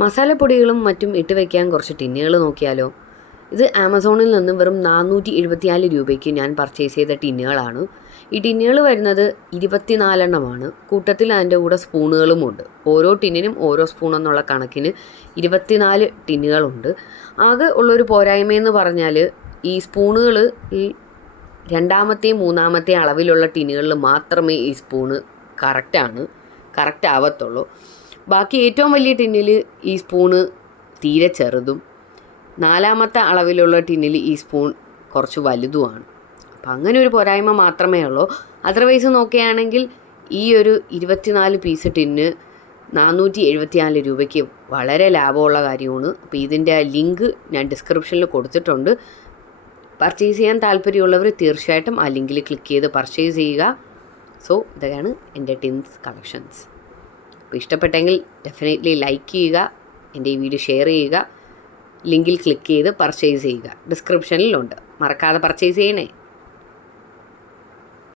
മസാലപ്പൊടികളും മറ്റും ഇട്ട് വയ്ക്കാൻ കുറച്ച് ടിന്നുകൾ നോക്കിയാലോ. ഇത് ആമസോണിൽ നിന്നും വെറും 474 രൂപയ്ക്ക് ഞാൻ പർച്ചേസ് ചെയ്ത ടിന്നുകളാണ്. ഈ ടിന്നുകൾ വരുന്നത് 24 എണ്ണമാണ്. കൂട്ടത്തിൽ അതിൻ്റെ കൂടെ സ്പൂണുകളുമുണ്ട്. ഓരോ ടിന്നിനും ഓരോ സ്പൂൺ എന്നുള്ള കണക്കിന് 24 ടിന്നുകളുണ്ട്. ആകെ ഉള്ളൊരു പോരായ്മയെന്ന് പറഞ്ഞാൽ ഈ സ്പൂണുകൾ ഈ രണ്ടാമത്തെയും മൂന്നാമത്തെയും അളവിലുള്ള ടിന്നുകളിൽ മാത്രമേ ഈ സ്പൂണ് കറക്റ്റ് ആവത്തുള്ളൂ. ബാക്കി ഏറ്റവും വലിയ ടിന്നിൽ ഈ സ്പൂണ് തീരെ ചെറുതും 4ാമത്തെ അളവിലുള്ള ടിന്നിൽ ഈ സ്പൂൺ കുറച്ച് വലുതുമാണ്. അപ്പം അങ്ങനെ ഒരു പോരായ്മ മാത്രമേ ഉള്ളൂ. അതർവൈസ് നോക്കുകയാണെങ്കിൽ ഈ ഒരു 24 പീസ് ടിന്ന് 474 രൂപയ്ക്ക് വളരെ ലാഭമുള്ള കാര്യമാണ്. അപ്പോൾ ഇതിൻ്റെ ലിങ്ക് ഞാൻ ഡിസ്ക്രിപ്ഷനിൽ കൊടുത്തിട്ടുണ്ട്. പർച്ചേസ് ചെയ്യാൻ താല്പര്യമുള്ളവർ തീർച്ചയായിട്ടും ആ ലിങ്കിൽ ക്ലിക്ക് ചെയ്ത് പർച്ചേസ് ചെയ്യുക. സോ ഇതൊക്കെയാണ് എൻ്റെ ടിൻസ് കളക്ഷൻസ്. അപ്പോൾ ഇഷ്ടപ്പെട്ടെങ്കിൽ ഡെഫിനറ്റ്ലി ലൈക്ക് ചെയ്യുക, എൻ്റെ ഈ വീഡിയോ ഷെയർ ചെയ്യുക, ലിങ്കിൽ ക്ലിക്ക് ചെയ്ത് പർച്ചേസ് ചെയ്യുക. ഡിസ്ക്രിപ്ഷനിലുണ്ട്, മറക്കാതെ പർച്ചേസ് ചെയ്യണേ.